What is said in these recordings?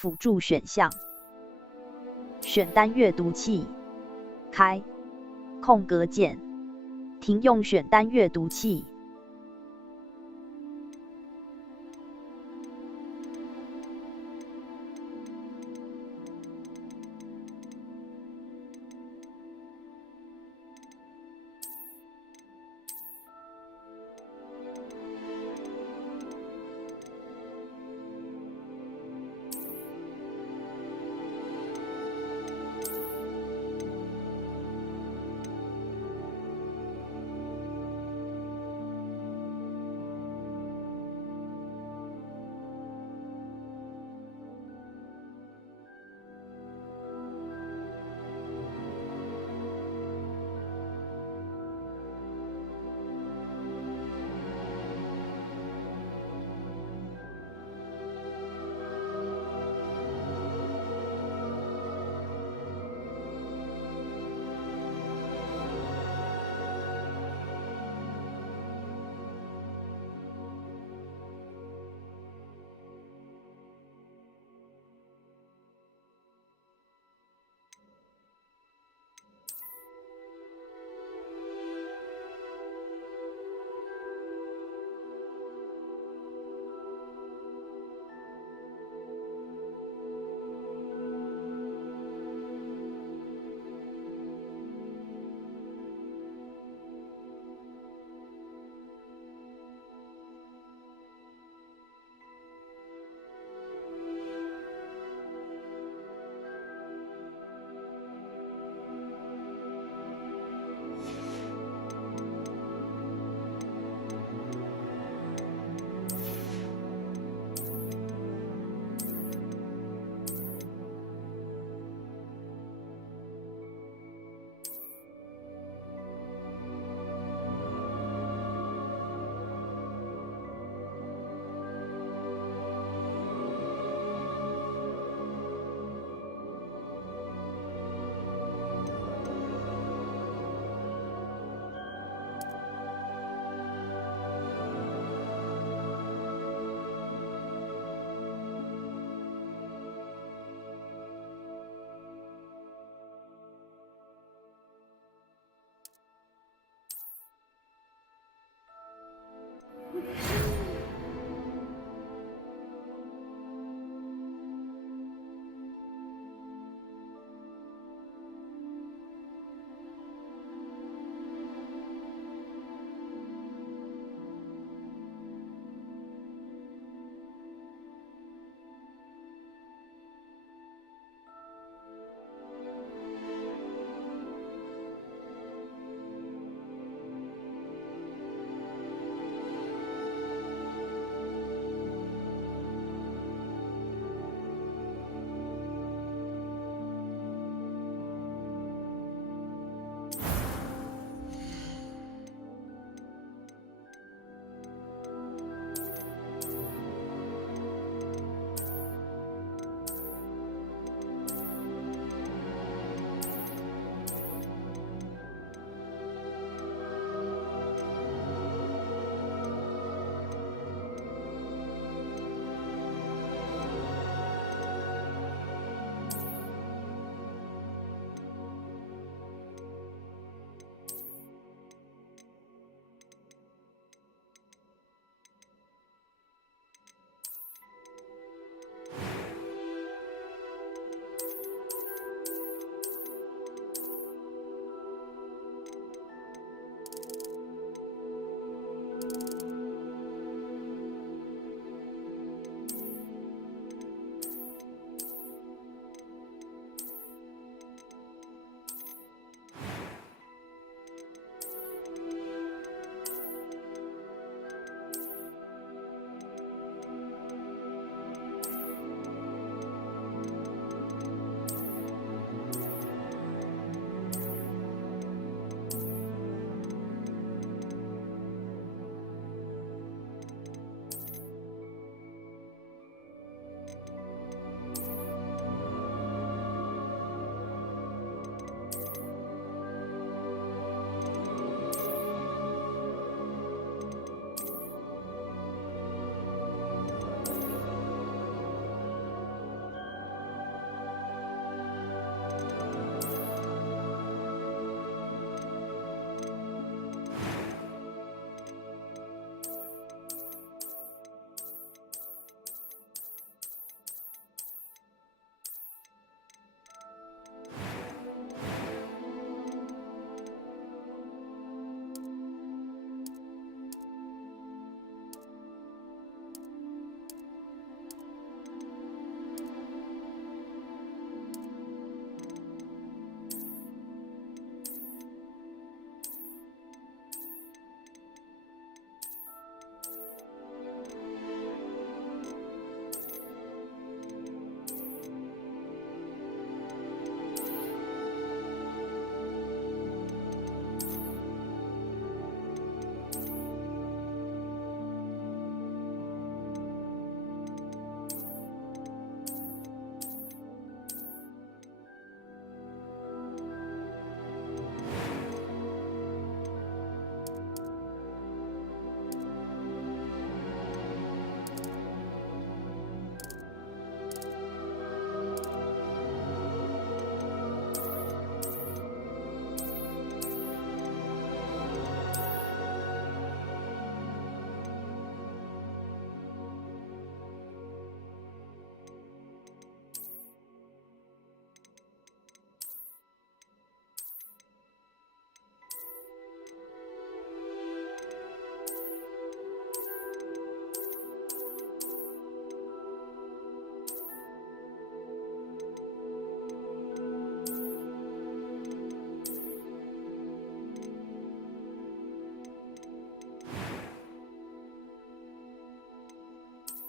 辅助选项。选单阅读器，开空格键，停用选单阅读器。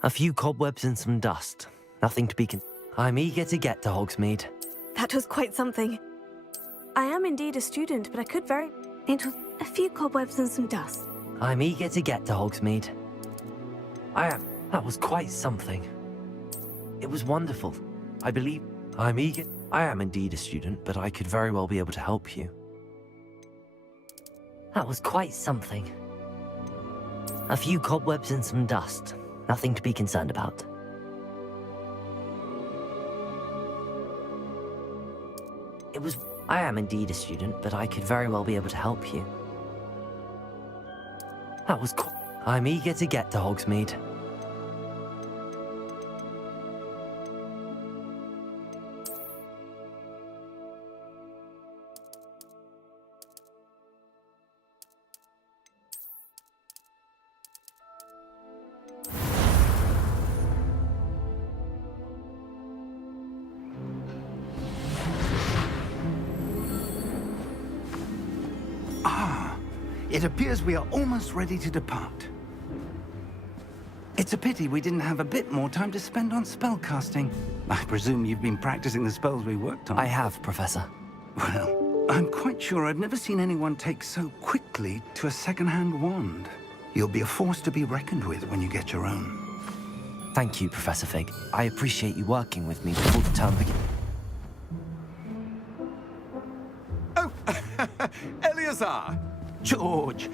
A few cobwebs and some dust. Nothing to be I'm eager to get to Hogsmeade. That was quite something. I am indeed a student, but I could very... It was a few cobwebs and some dust. I'm eager to get to Hogsmeade. That was quite something. It was wonderful. I believe... I'm eager... I am indeed a student, but I could very well be able to help you. That was quite something. A few cobwebs and some dust. Nothing to be concerned about. It was... I am indeed a student, but I could very well be able to help you. That was quite... I'm eager to get to Hogsmeade. It appears we are almost ready to depart. It's a pity we didn't have a bit more time to spend on spellcasting. I presume you've been practicing the spells we worked on. I have, Professor. Well, I'm quite sure I've never seen anyone take so quickly to a second-hand wand. You'll be a force to be reckoned with when you get your own. Thank you, Professor Fig. I appreciate you working with me before the term begins. Oh, Eleazar! George,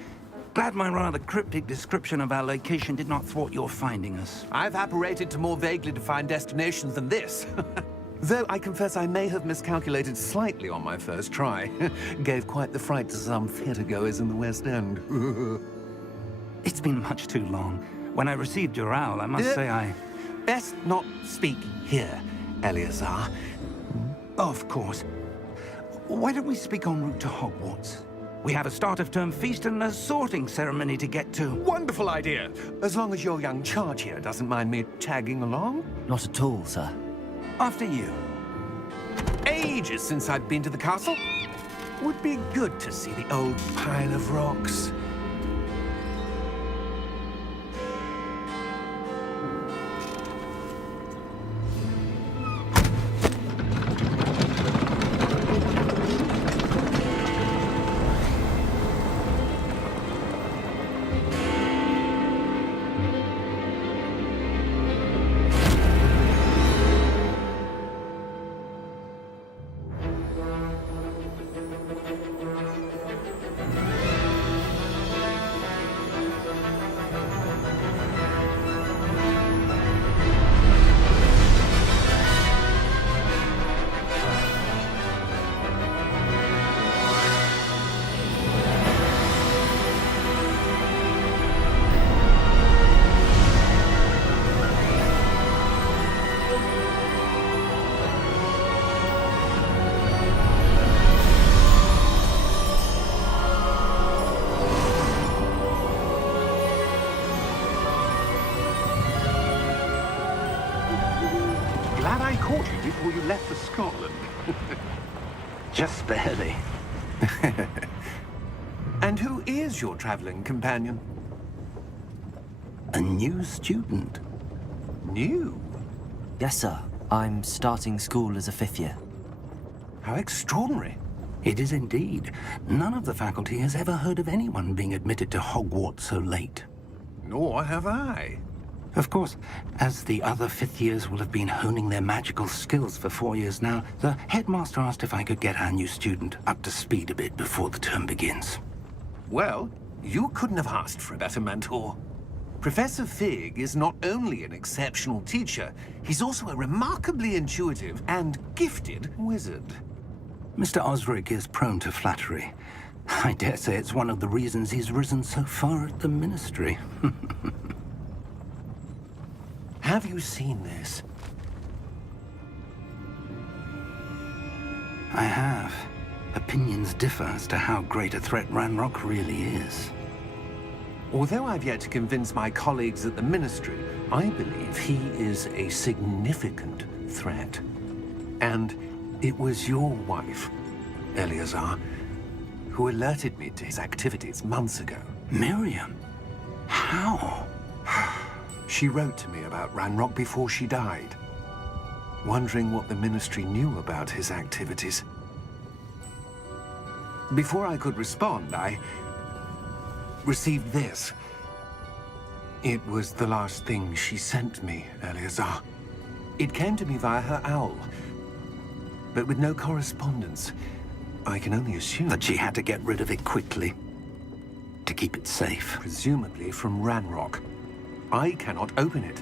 glad my rather cryptic description of our location did not thwart your finding us. I've apparated to more vaguely defined destinations than this. Though I confess I may have miscalculated slightly on my first try. Gave quite the fright to some theatre-goers in the West End. It's been much too long. When I received your owl, I must say I... Best not speak here, Eleazar. Of course. Why don't we speak en route to Hogwarts? We have a start-of-term feast and a sorting ceremony to get to. Wonderful idea! As long as your young charge here doesn't mind me tagging along. Not at all, sir. After you. Ages since I've been to the castle. Would be good to see the old pile of rocks. Glad I caught you before you left for Scotland. Just barely. And who is your traveling companion? A new student. New? Yes, sir. I'm starting school as a 5th year. How extraordinary. It is indeed. None of the faculty has ever heard of anyone being admitted to Hogwarts so late. Nor have I. Of course, as the other 5th years will have been honing their magical skills for 4 years now, the headmaster asked if I could get our new student up to speed a bit before the term begins. Well, you couldn't have asked for a better mentor. Professor Fig is not only an exceptional teacher, he's also a remarkably intuitive and gifted wizard. Mr. Osric is prone to flattery. I dare say it's one of the reasons he's risen so far at the Ministry. Have you seen this? I have. Opinions differ as to how great a threat Ranrock really is. Although I've yet to convince my colleagues at the Ministry, I believe he is a significant threat. And it was your wife, Eleazar, who alerted me to his activities months ago. Miriam? How? She wrote to me about Ranrock before she died, wondering what the Ministry knew about his activities. Before I could respond, I received this. It was the last thing she sent me, Eleazar. It came to me via her owl, but with no correspondence. I can only assume That she had to get rid of it quickly to keep it safe. presumably from Ranrock. I cannot open it.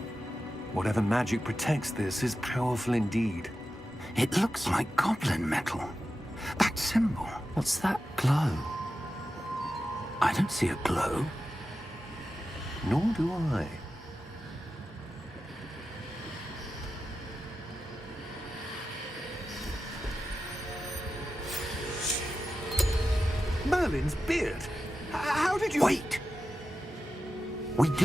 Whatever magic protects this is powerful indeed. It looks like goblin metal. That symbol. What's that glow? I don't see a glow. Nor do I. Merlin's beard. How did you... Wait! We do.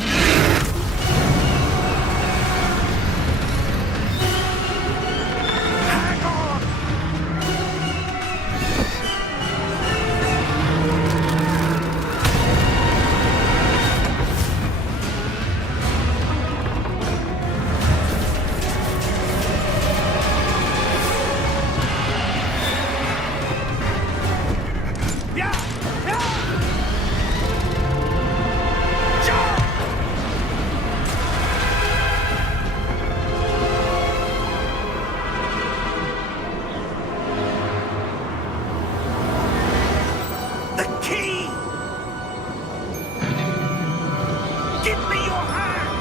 Hang on! Yeah! Yeah! The key! Give me your hand!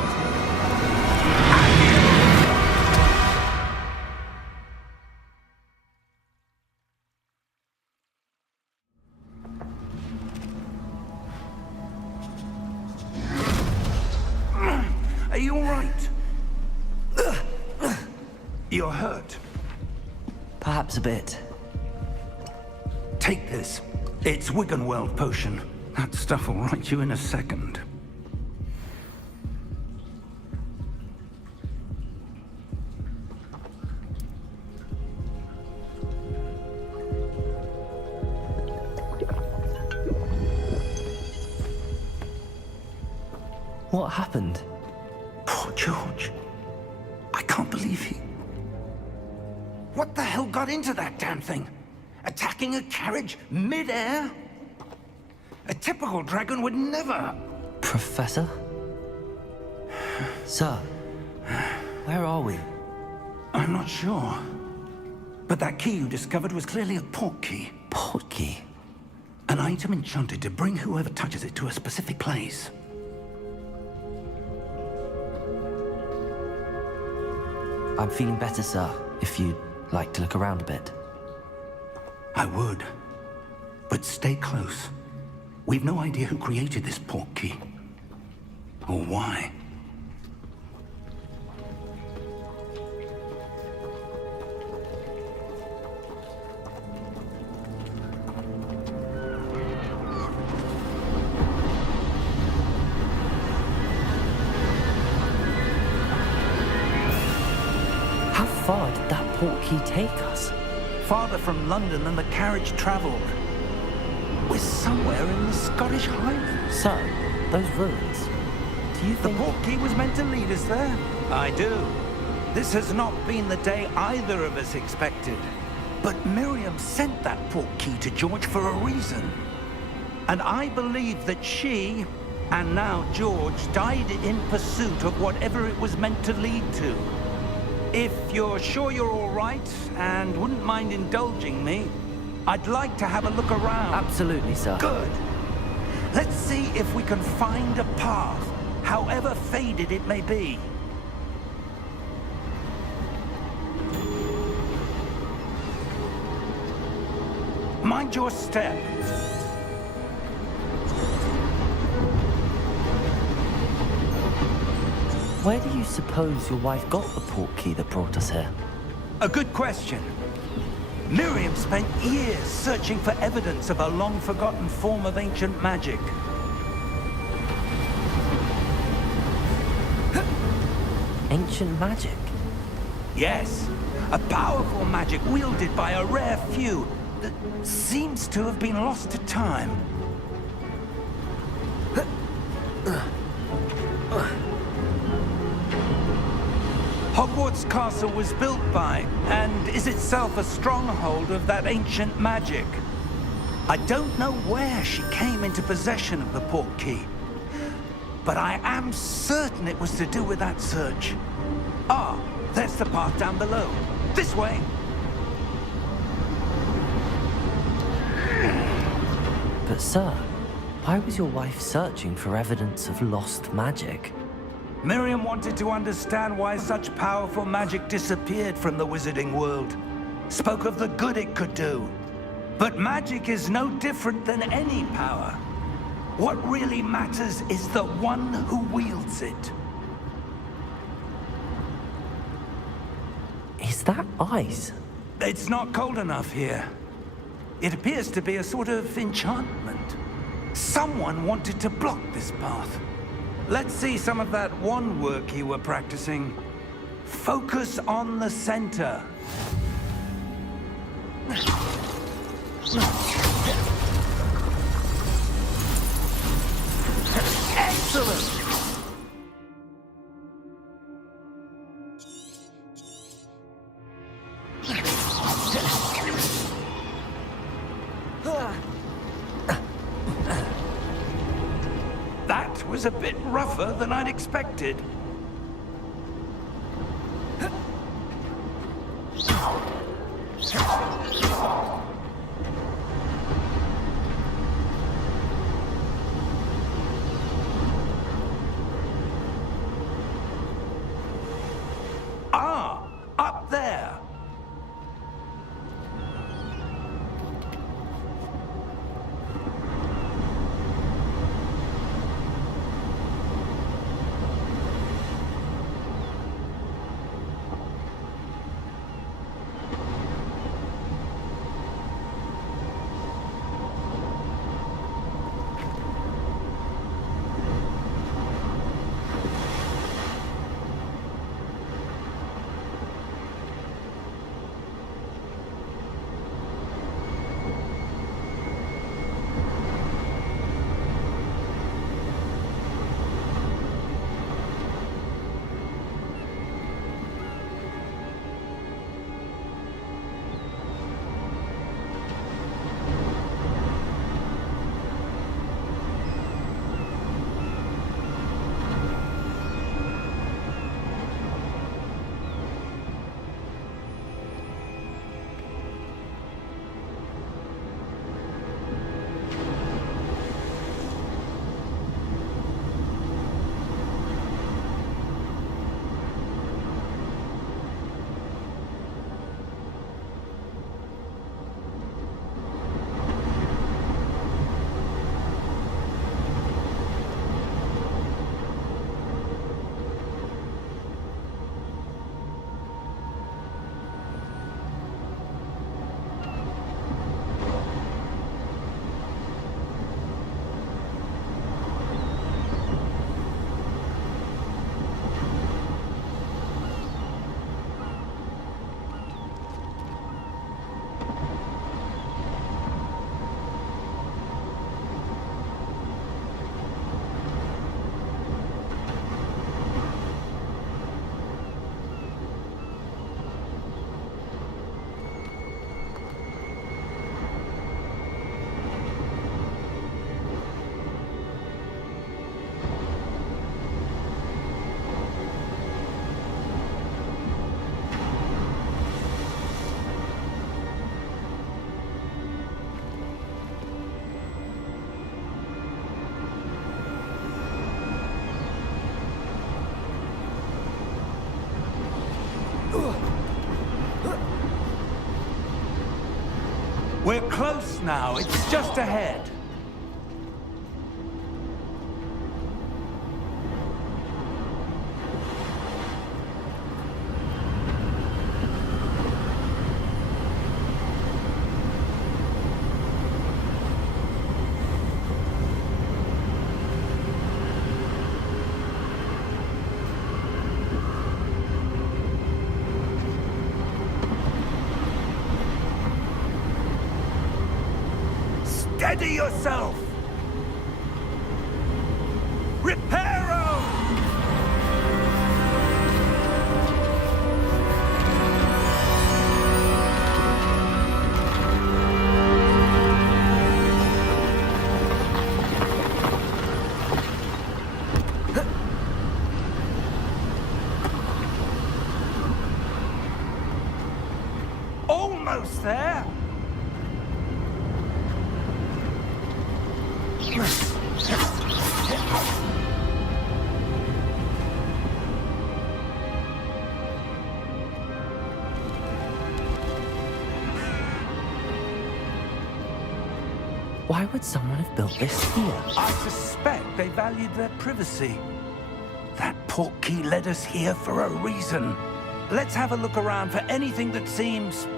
Are you all right? You're hurt. Perhaps a bit. Take this. It's Wiggenweld potion. That stuff will right you in a second. What happened? Poor George. I can't believe he... What the hell got into that damn thing? Attacking a carriage mid-air? A typical dragon would never... Professor? Sir, where are we? I'm not sure. But that key you discovered was clearly a port key. Port key? An item enchanted to bring whoever touches it to a specific place. I'm feeling better, sir, if you'd like to look around a bit. I would. But stay close. We've no idea who created this port key. Or why. How far did that port key take us? Farther from London than the carriage traveled. We're somewhere in the Scottish Highlands. Sir, those ruins. Do you The think... port key was meant to lead us there. I do. This has not been the day either of us expected. But Miriam sent that port key to George for a reason. And I believe that she, and now George, died in pursuit of whatever it was meant to lead to. If you're sure you're all right and wouldn't mind indulging me, I'd like to have a look around. Absolutely, sir. Good. Let's see if we can find a path, however faded it may be. Mind your step. Where do you suppose your wife got the port key that brought us here? A good question. Miriam spent years searching for evidence of a long-forgotten form of ancient magic. Ancient magic? Yes, a powerful magic wielded by a rare few that seems to have been lost to time. Hogwarts Castle was built by, and is itself a stronghold of that ancient magic. I don't know where she came into possession of the portkey, but I am certain it was to do with that search. Ah, there's the path down below. This way! But sir, why was your wife searching for evidence of lost magic? Miriam wanted to understand why such powerful magic disappeared from the wizarding world. Spoke of the good it could do. But magic is no different than any power. What really matters is the one who wields it. Is that ice? It's not cold enough here. It appears to be a sort of enchantment. Someone wanted to block this path. Let's see some of that wand work you were practicing. Focus on the center. Excellent! That was a bit rougher than I'd expected. Ah, up there. We're close now. It's just ahead. Steady yourself! Reparo! Why would someone have built this here? I suspect they valued their privacy. That portkey led us here for a reason. Let's have a look around for anything that seems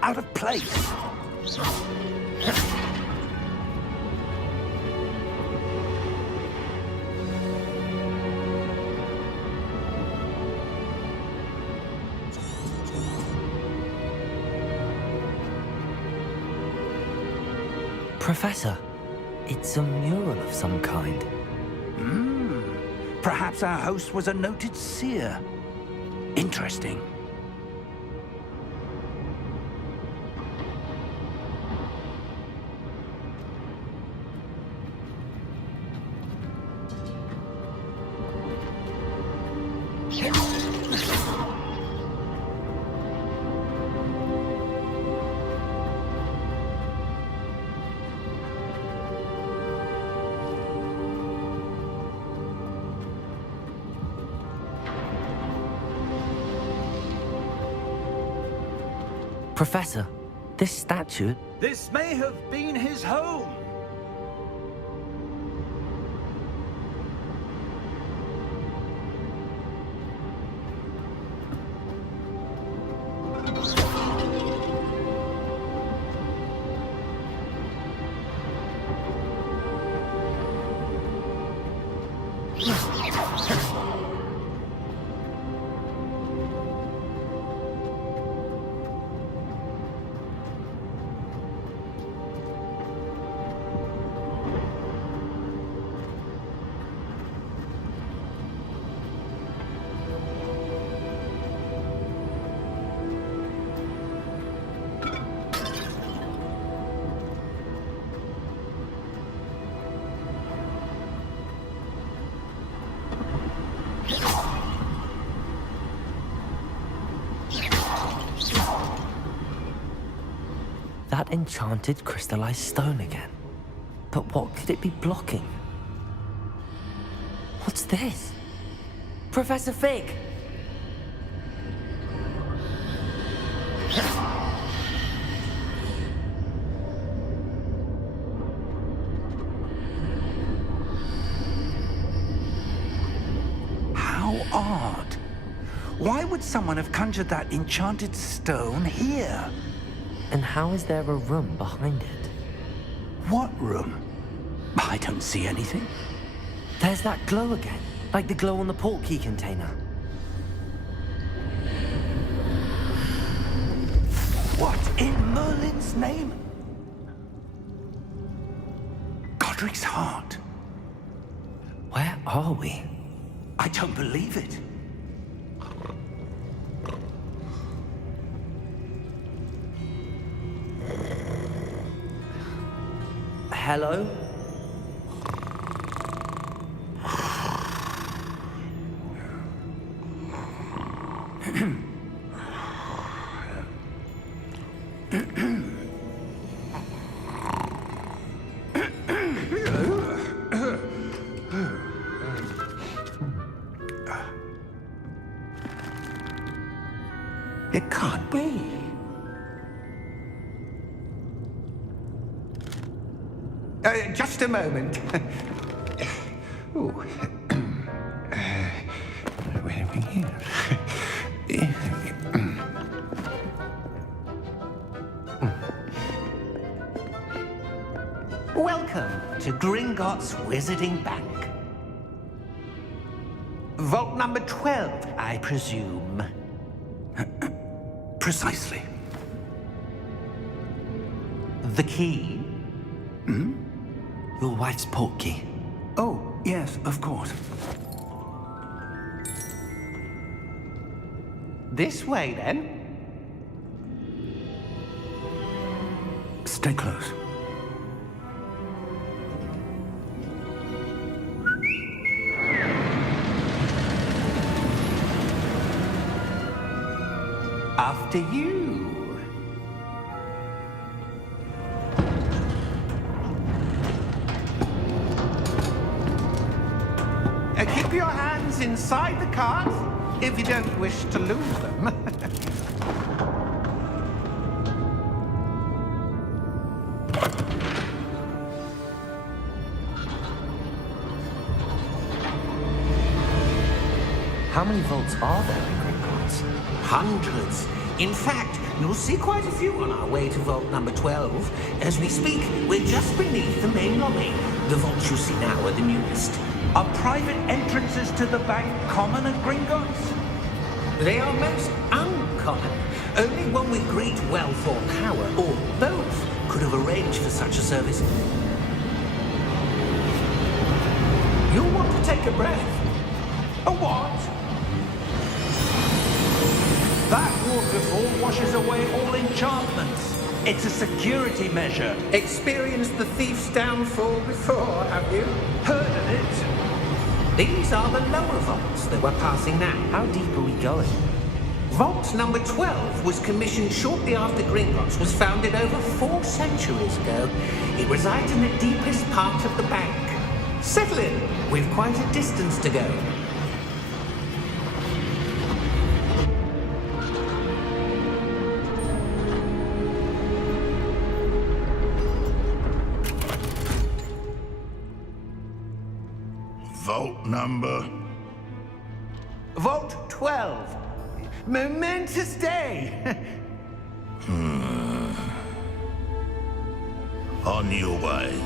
out of place. Professor, it's a mural of some kind. Perhaps our host was a noted seer. Interesting. Professor, this statue... This may have been his home. That enchanted crystallized stone again. But what could it be blocking? What's this? Professor Fig! How odd. Why would someone have conjured that enchanted stone here? And how is there a room behind it? What room? I don't see anything. There's that glow again, like the glow on the portkey container. What in Merlin's name? Godric's heart. Where are we? I don't believe it. Hello? It can't be. Just a moment. Ooh. Where are we here? Welcome to Gringotts Wizarding Bank. Vault number 12, I presume. Precisely. The key? Your wife's portkey. Oh, yes, of course. This way, then. Stay close. After you. items inside the cart, if you don't wish to lose them. How many vaults are there in Gringotts? Hundreds. In fact, you'll see quite a few on our way to vault number 12. As we speak, we're just beneath the main lobby. The vaults you see now are the newest. Are private entrances to the bank common at Gringotts? They are most uncommon. Only one with great wealth or power, or both, could have arranged for such a service. You'll want to take a breath. A what? That waterfall washes away all enchantments. It's a security measure. Experienced the thief's downfall before, have you? Heard of it? These are the lower vaults that we're passing now. How deep are we going? Vault number 12 was commissioned shortly after Gringotts was founded over 4 centuries ago. It resides in the deepest part of the bank. Settle in. We've quite a distance to go. Vault number? Vault 12. Momentous day. On your way.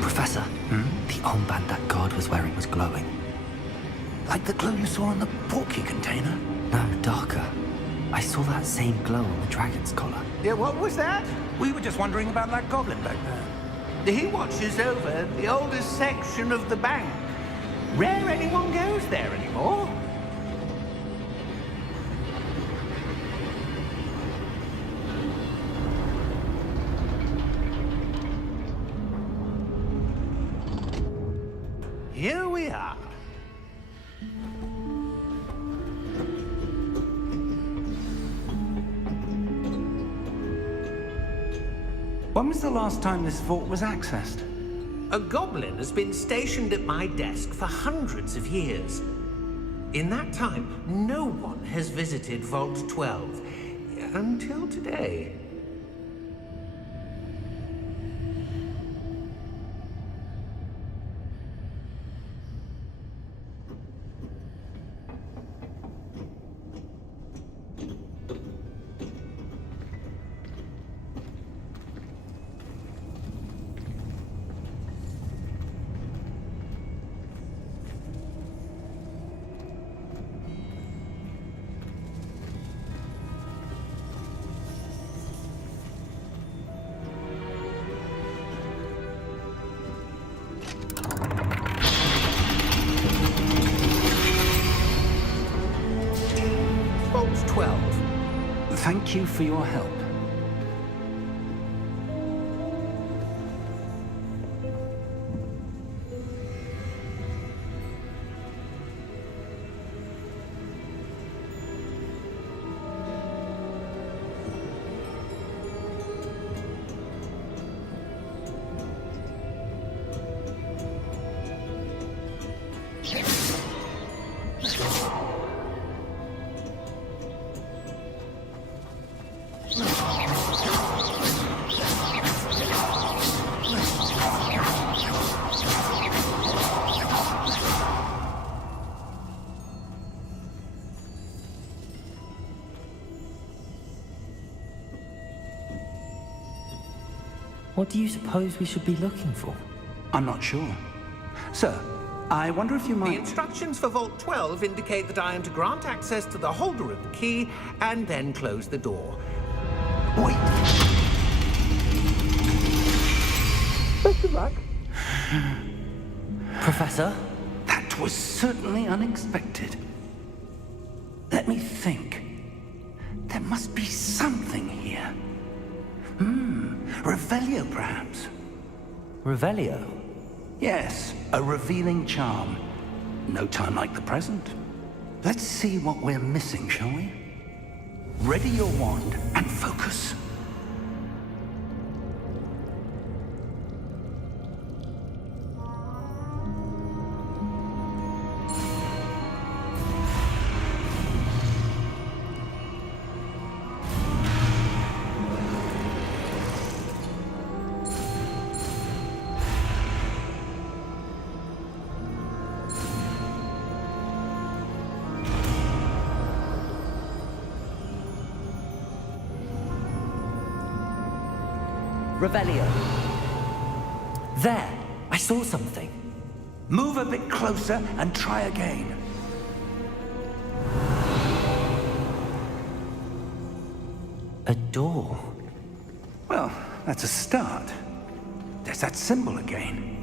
Professor, the armband that guard was wearing was glowing. Like the glow you saw on the porky container? No, darker. I saw that same glow on the dragon's collar. Yeah, what was that? We were just wondering about that goblin back there. He watches over the oldest section of the bank. Rare anyone goes there anymore. Here we are. When was the last time this vault was accessed? A goblin has been stationed at my desk for hundreds of years. In that time, no one has visited Vault 12 until today. Vault 12. Thank you for your help. What do you suppose we should be looking for? I'm not sure. Sir, I wonder if you The might... instructions for Vault 12 indicate that I am to grant access to the holder of the key and then close the door. Wait! Best of luck. Professor? That was certainly unexpected. Let me think. There must be something here. Revelio, perhaps. Revelio? Yes, a revealing charm. No time like the present. Let's see what we're missing, shall we? Ready your wand and focus. Revelio. There! I saw something. Move a bit closer and try again. A door. Well, that's a start. There's that symbol again.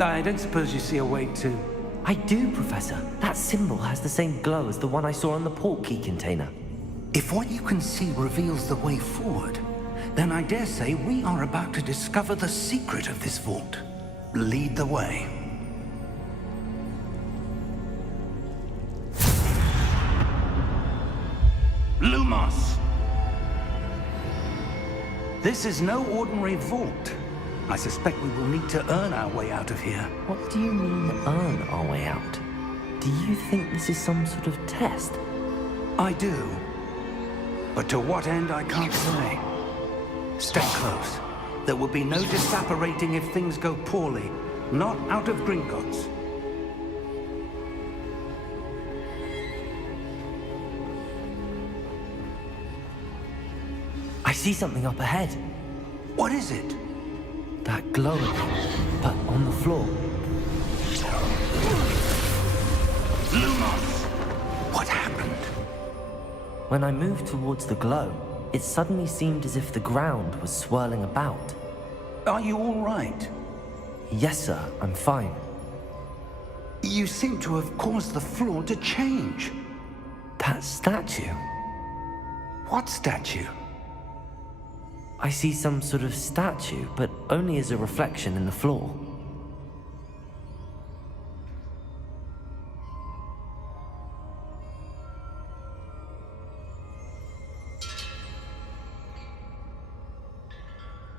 I don't suppose you see a way to... I do, Professor. That symbol has the same glow as the one I saw on the port key container. If what you can see reveals the way forward, then I dare say we are about to discover the secret of this vault. Lead the way. Lumos! This is no ordinary vault. I suspect we will need to earn our way out of here. What do you mean, earn our way out? Do you think this is some sort of test? I do. But to what end, I can't say. Stay close. There will be no disapparating if things go poorly. Not out of Gringotts. I see something up ahead. What is it? That glow again, but on the floor. Lumos! What happened? When I moved towards the glow, it suddenly seemed as if the ground was swirling about. Are you all right? Yes, sir, I'm fine. You seem to have caused the floor to change. That statue. What statue? I see some sort of statue, but only as a reflection in the floor.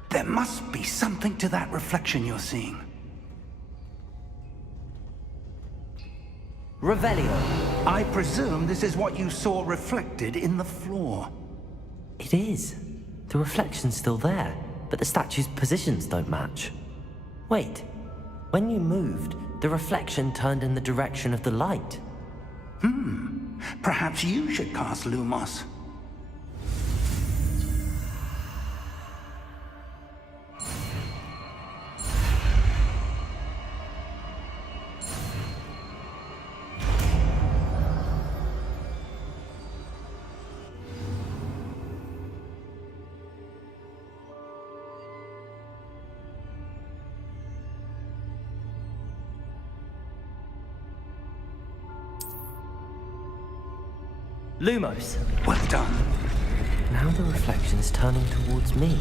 There must be something to that reflection you're seeing. Revelio. I presume this is what you saw reflected in the floor. It is. The reflection's still there, but the statue's positions don't match. Wait, when you moved, the reflection turned in the direction of the light. Perhaps you should cast Lumos. Lumos. Well done. Now the reflection is turning towards me.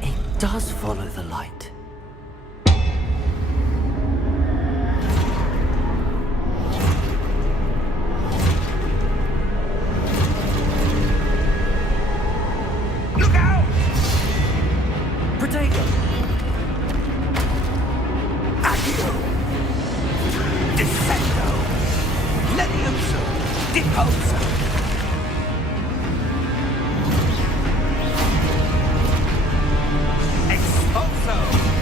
It does follow the light. Look out! Protego! Accio! Descendo! Levioso! Deposo! Expulso!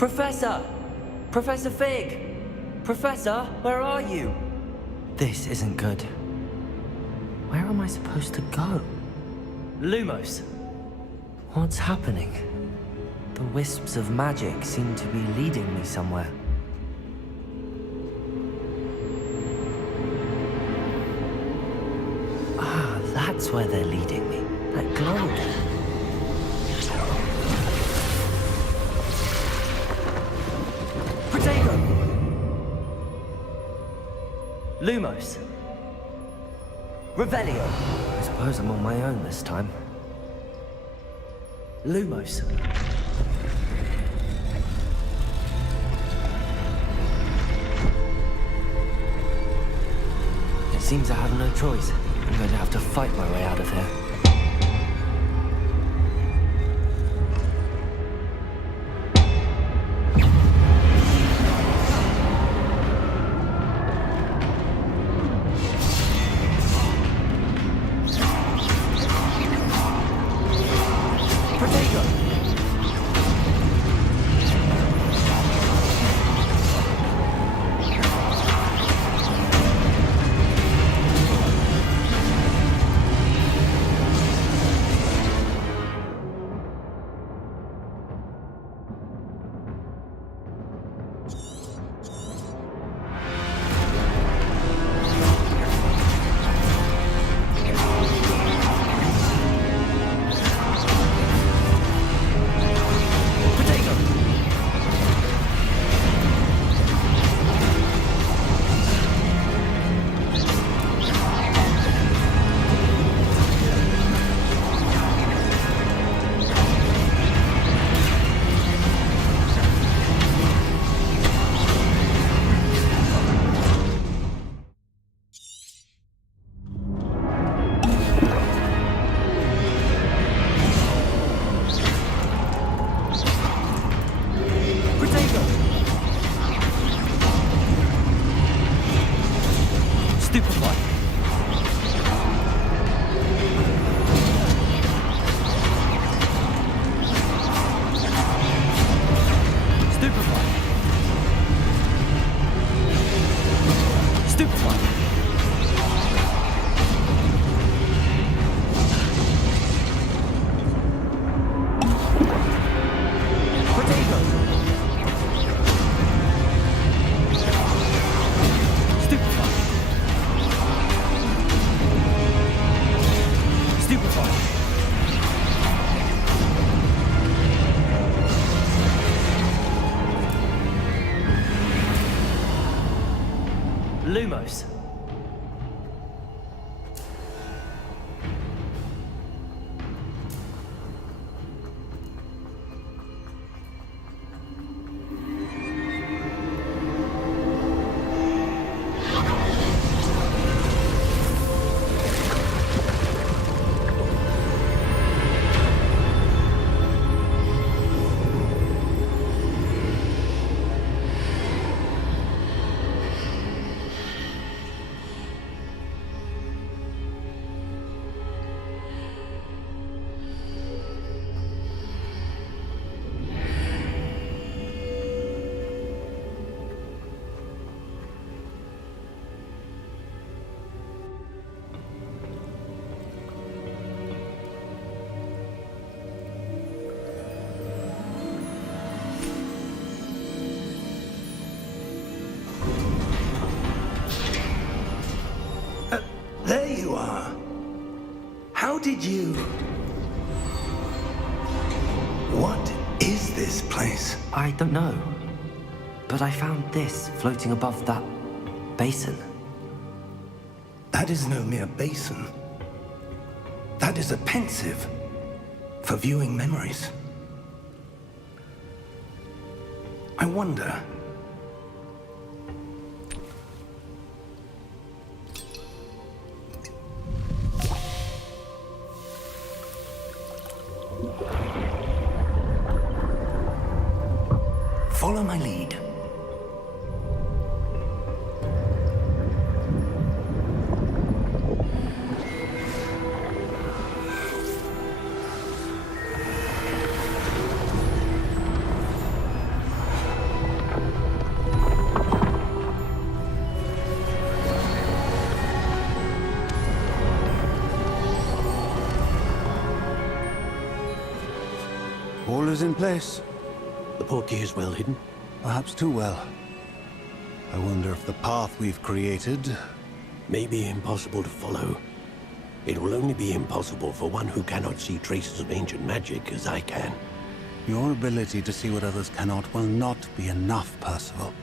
Professor! Professor Fig! Professor, where are you? This isn't good. Where am I supposed to go? Lumos! What's happening? The wisps of magic seem to be leading me somewhere. Ah, that's where they're leading me. That globe. Protego! Lumos. Revelio. I suppose I'm on my own this time. Lumos. It seems I have no choice. I'm going to have to fight my way out of here. Lumos. There you are. How did you... What is this place? I don't know. But I found this floating above that basin. That is no mere basin. That is a pensive for viewing memories. I wonder... Follow my lead. All is in place. The portkey is well hidden? Perhaps too well. I wonder if the path we've created... May be impossible to follow. It will only be impossible for one who cannot see traces of ancient magic as I can. Your ability to see what others cannot will not be enough, Percival.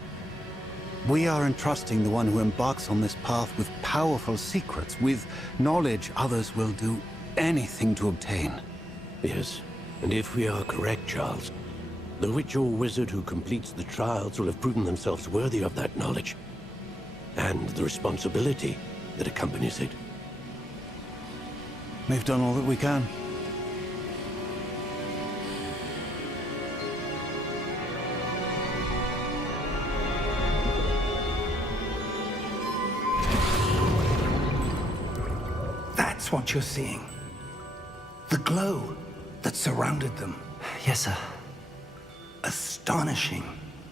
We are entrusting the one who embarks on this path with powerful secrets, with knowledge others will do anything to obtain. Yes, and if we are correct, Charles, the witch or wizard who completes the trials will have proven themselves worthy of that knowledge, and the responsibility that accompanies it. We've done all that we can. That's what you're seeing. The glow that surrounded them. Yes, sir. Astonishing.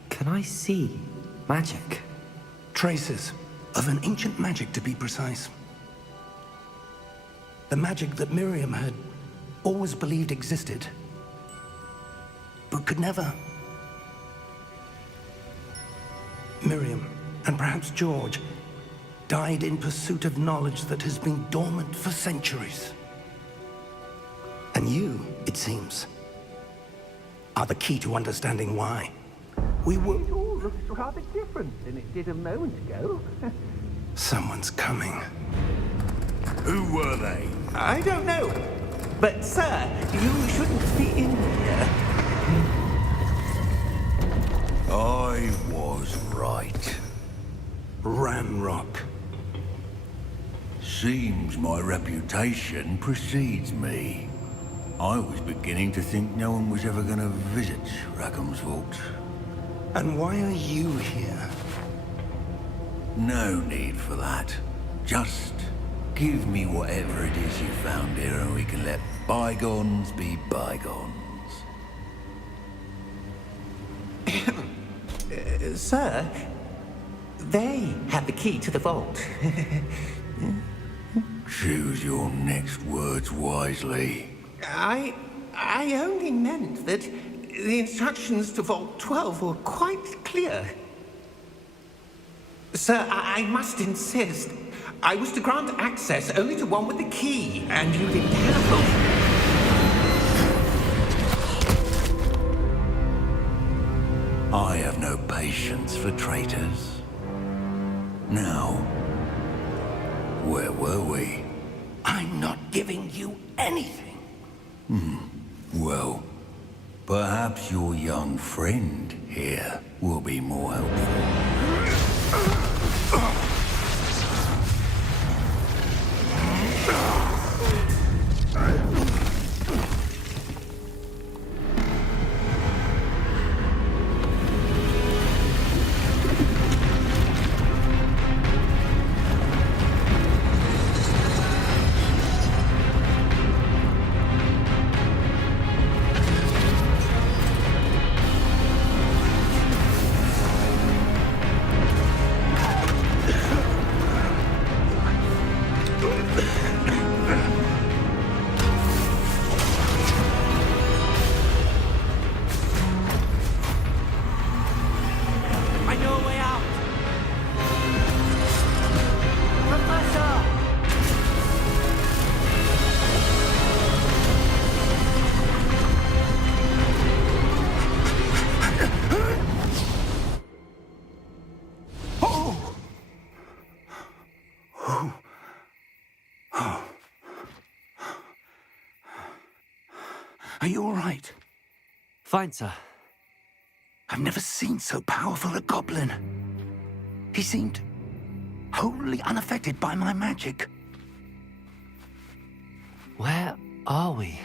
Can I see magic? Traces of an ancient magic, to be precise. The magic that Miriam had always believed existed, but could never. Miriam, and perhaps George, died in pursuit of knowledge that has been dormant for centuries. And you, it seems, are the key to understanding why. We were... It all looks rather different than it did a moment ago. Someone's coming. Who were they? I don't know. But, sir, you shouldn't be in here. I was right. Ramrock. Seems my reputation precedes me. I was beginning to think no one was ever going to visit Rackham's Vault. And why are you here? No need for that. Just give me whatever it is you found here and we can let bygones be bygones. Sir, they have the key to the vault. Choose your next words wisely. I only meant that the instructions to Vault 12 were quite clear. Sir, I must insist. I was to grant access only to one with the key, and you didn't have them. I have no patience for traitors. Now, where were we? I'm not giving you anything. Well, perhaps your young friend here will be more helpful. Are you all right? Fine, sir. I've never seen so powerful a goblin. He seemed wholly unaffected by my magic. Where are we?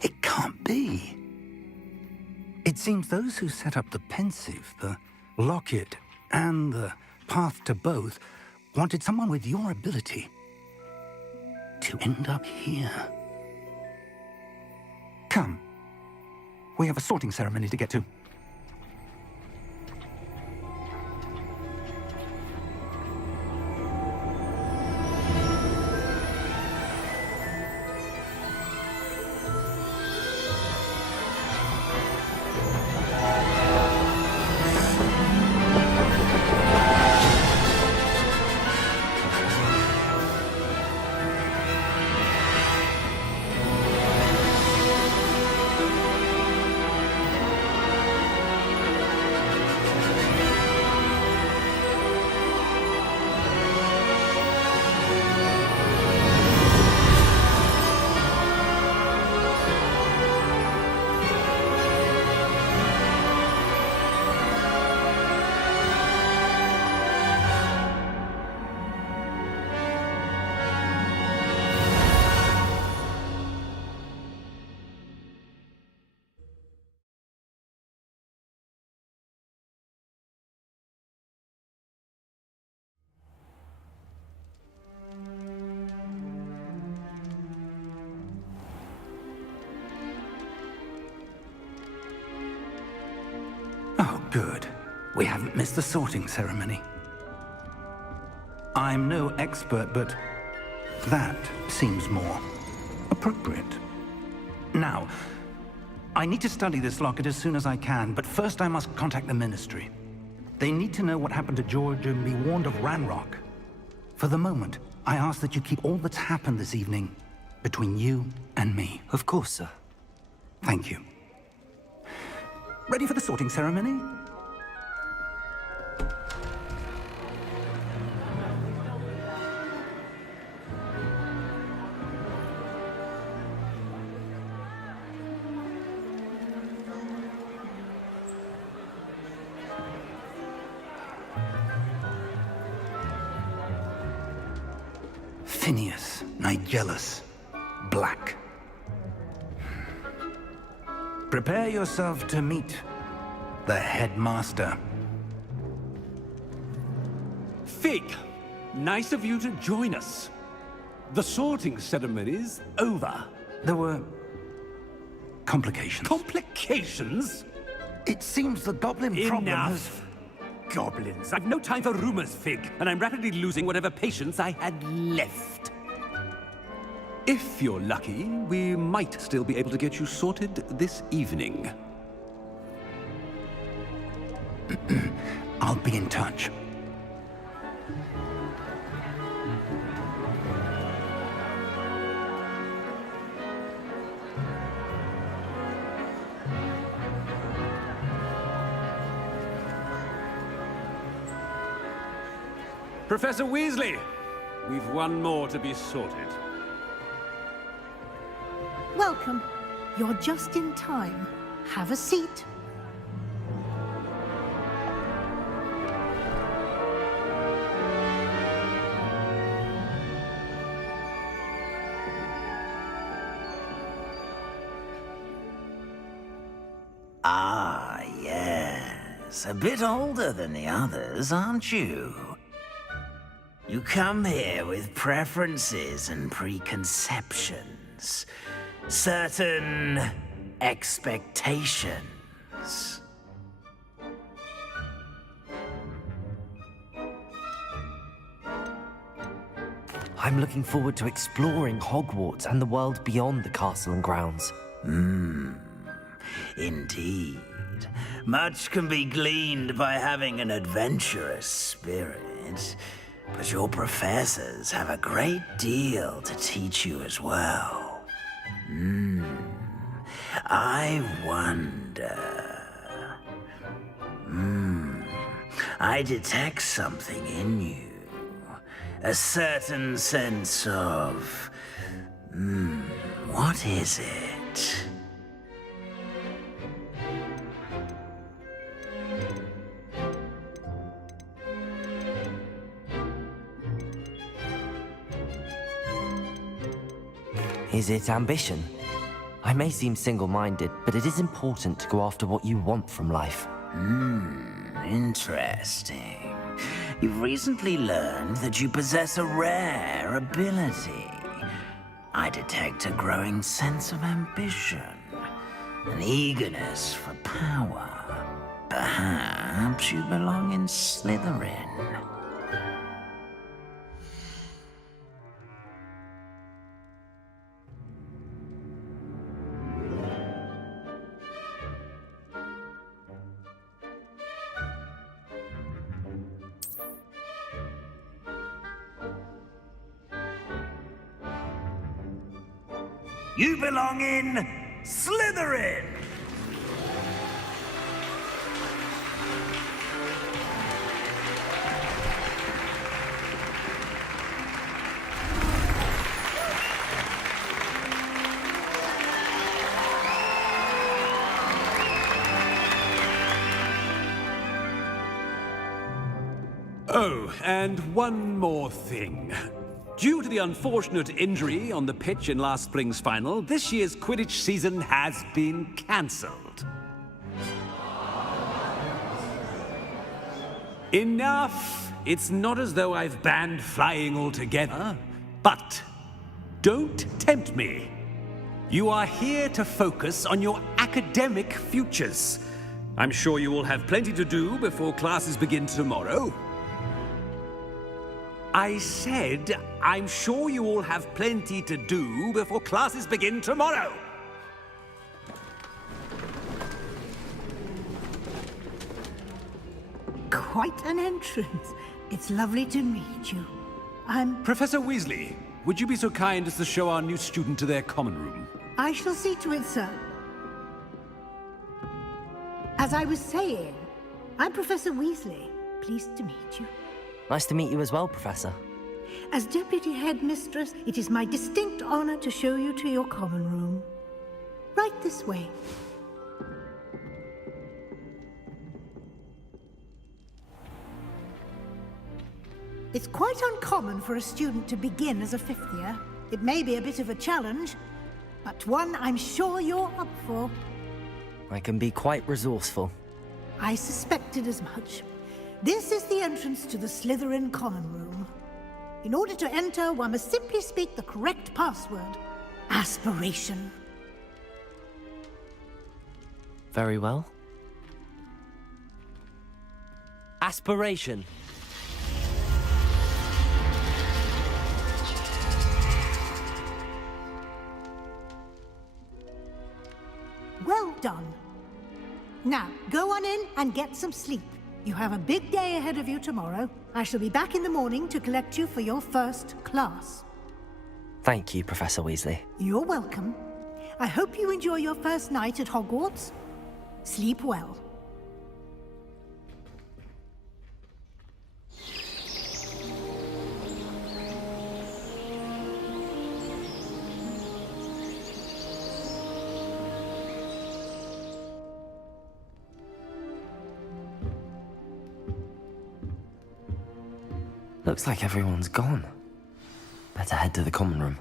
It can't be. It seems those who set up the pensive, the locket, and the path to both wanted someone with your ability to end up here. Come. We have a sorting ceremony to get to. Good. We haven't missed the sorting ceremony. I'm no expert, but that seems more appropriate. Now, I need to study this locket as soon as I can, but first I must contact the Ministry. They need to know what happened to George and be warned of Ranrock. For the moment, I ask that you keep all that's happened this evening between you and me. Of course, sir. Thank you. Ready for the sorting ceremony? Phineas, Nigellus, Black. Prepare yourself to meet the headmaster. Fig, nice of you to join us. The sorting ceremony's over. There were complications. Complications? It seems the goblin problem has... Enough. Goblins. I've no time for rumors, Fig, and I'm rapidly losing whatever patience I had left. If you're lucky, we might still be able to get you sorted this evening. I'll be in touch. Professor Weasley, we've one more to be sorted. Welcome. You're just in time. Have a seat. Ah, yes. A bit older than the others, aren't you? You come here with preferences and preconceptions. Certain expectations. I'm looking forward to exploring Hogwarts and the world beyond the castle and grounds. Indeed. Much can be gleaned by having an adventurous spirit, but your professors have a great deal to teach you as well. I wonder... I detect something in you. A certain sense of... what is it? Is it ambition? I may seem single-minded, but it is important to go after what you want from life. Interesting. You've recently learned that you possess a rare ability. I detect a growing sense of ambition, an eagerness for power. Perhaps you belong in Slytherin. You belong in Slytherin! Oh, and one more thing. Due to the unfortunate injury on the pitch in last spring's final, this year's Quidditch season has been cancelled. Enough! It's not as though I've banned flying altogether, but don't tempt me. You are here to focus on your academic futures. I'm sure you all have plenty to do before classes begin tomorrow. I said, I'm sure you all have plenty to do before classes begin tomorrow. Quite an entrance. It's lovely to meet you. I'm... Professor Weasley, would you be so kind as to show our new student to their common room? I shall see to it, sir. As I was saying, I'm Professor Weasley. Pleased to meet you. Nice to meet you as well, Professor. As Deputy Headmistress, it is my distinct honor to show you to your common room. Right this way. It's quite uncommon for a student to begin as a fifth year. It may be a bit of a challenge, but one I'm sure you're up for. I can be quite resourceful. I suspected as much. This is the entrance to the Slytherin common room. In order to enter, one must simply speak the correct password. Aspiration. Very well. Aspiration. Well done. Now, go on in and get some sleep. You have a big day ahead of you tomorrow. I shall be back in the morning to collect you for your first class. Thank you, Professor Weasley. You're welcome. I hope you enjoy your first night at Hogwarts. Sleep well. Looks like everyone's gone. Better head to the common room.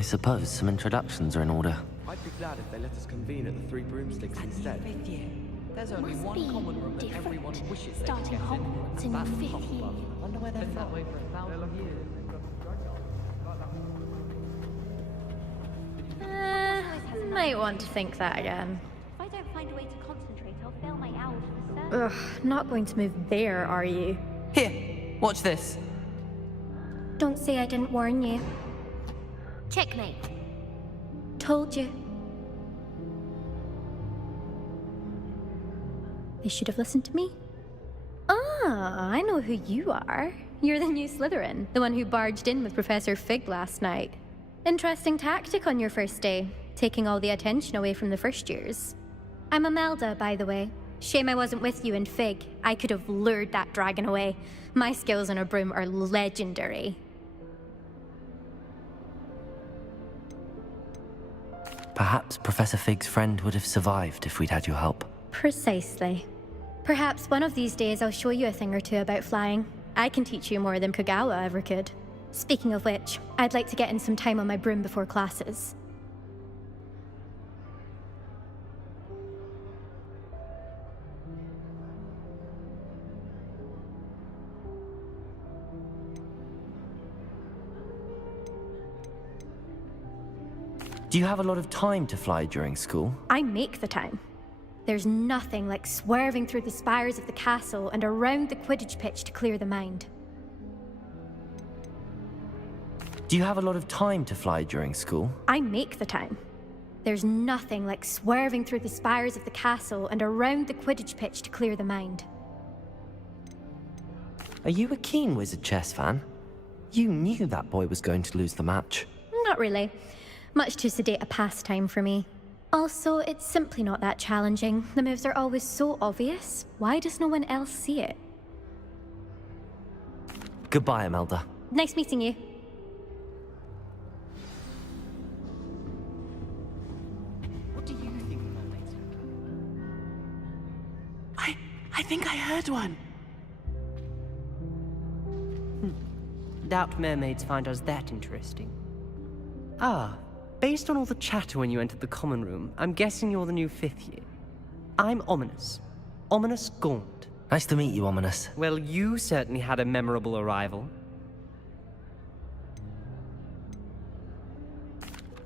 I suppose some introductions are in order. I'd be glad if they let us convene at the Three Broomsticks instead. Fifth year. There's only Must one be common room that different, everyone wishes they starting could get in. Hogwarts in That's fifth Hufflepuff. year. Wonder where they're that way for 1,000 years. Might want to think that again. If I don't find a way to concentrate, I'll fail my owls for certain. Ugh, not going to move there, are you? Here, watch this. Don't say I didn't warn you. Checkmate. Told you. They should have listened to me. Ah, I know who you are. You're the new Slytherin, the one who barged in with Professor Fig last night. Interesting tactic on your first day, taking all the attention away from the first years. I'm Imelda, by the way. Shame I wasn't with you in Fig. I could have lured that dragon away. My skills on a broom are legendary. Perhaps Professor Fig's friend would have survived if we'd had your help. Precisely. Perhaps one of these days I'll show you a thing or two about flying. I can teach you more than Kogawa ever could. Speaking of which, I'd like to get in some time on my broom before classes. Do you have a lot of time to fly during school? I make the time. There's nothing like swerving through the spires of the castle and around the Quidditch pitch to clear the mind. Do you have a lot of time to fly during school? I make the time. There's nothing like swerving through the spires of the castle and around the Quidditch pitch to clear the mind. Are you a keen Wizard chess fan? You knew that boy was going to lose the match. Not really. Much too sedate a pastime for me. Also, it's simply not that challenging. The moves are always so obvious. Why does no one else see it? Goodbye, Imelda. Nice meeting you. What do you think mermaids look? I think I heard one. Doubt mermaids find us that interesting. Ah, based on all the chatter when you entered the common room, I'm guessing you're the new 5th year. I'm Ominous. Ominous Gaunt. Nice to meet you, Ominous. Well, you certainly had a memorable arrival.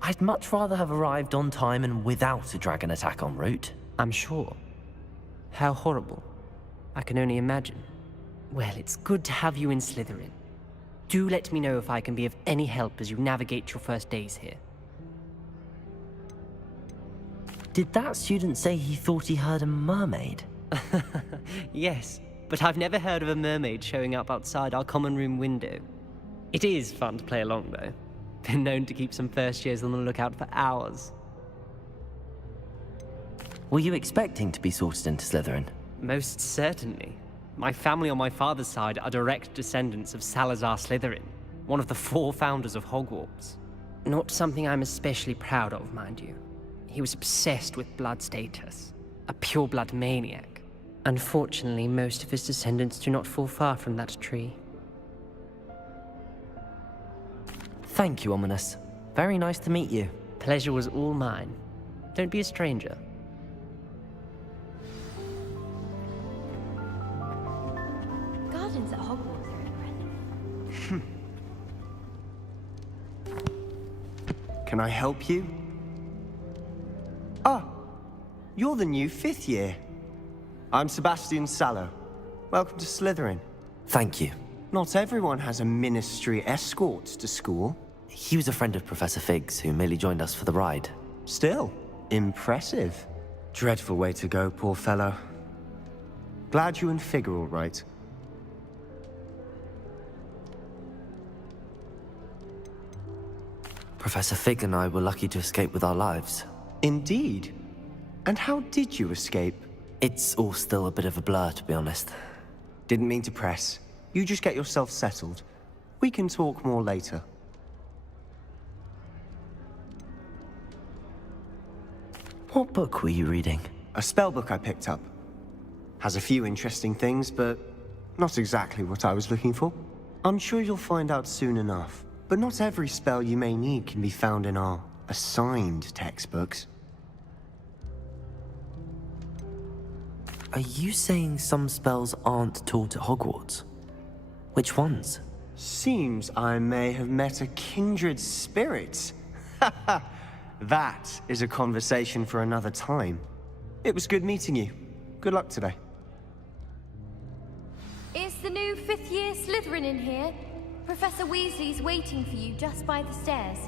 I'd much rather have arrived on time and without a dragon attack en route. I'm sure. How horrible. I can only imagine. Well, it's good to have you in Slytherin. Do let me know if I can be of any help as you navigate your first days here. Did that student say he thought he heard a mermaid? Yes, but I've never heard of a mermaid showing up outside our common room window. It is fun to play along, though. Been known to keep some first years on the lookout for hours. Were you expecting to be sorted into Slytherin? Most certainly. My family on my father's side are direct descendants of Salazar Slytherin, one of the 4 founders of Hogwarts. Not something I'm especially proud of, mind you. He was obsessed with blood status, a pure-blood maniac. Unfortunately, most of his descendants do not fall far from that tree. Thank you, Ominous. Very nice to meet you. Pleasure was all mine. Don't be a stranger. Gardens at Hogwarts are incredible. Can I help you? Ah, you're the new 5th year. I'm Sebastian Sallow. Welcome to Slytherin. Thank you. Not everyone has a ministry escort to school. He was a friend of Professor Fig's who merely joined us for the ride. Still, impressive. Dreadful way to go, poor fellow. Glad you and Fig are all right. Professor Fig and I were lucky to escape with our lives. Indeed. And how did you escape? It's all still a bit of a blur, to be honest. Didn't mean to press. You just get yourself settled. We can talk more later. What book were you reading? A spell book I picked up. Has a few interesting things, but not exactly what I was looking for. I'm sure you'll find out soon enough. But not every spell you may need can be found in our assigned textbooks. Are you saying some spells aren't taught at Hogwarts? Which ones? Seems I may have met a kindred spirit. That is a conversation for another time. It was good meeting you. Good luck today. Is the new 5th year Slytherin in here? Professor Weasley's waiting for you just by the stairs.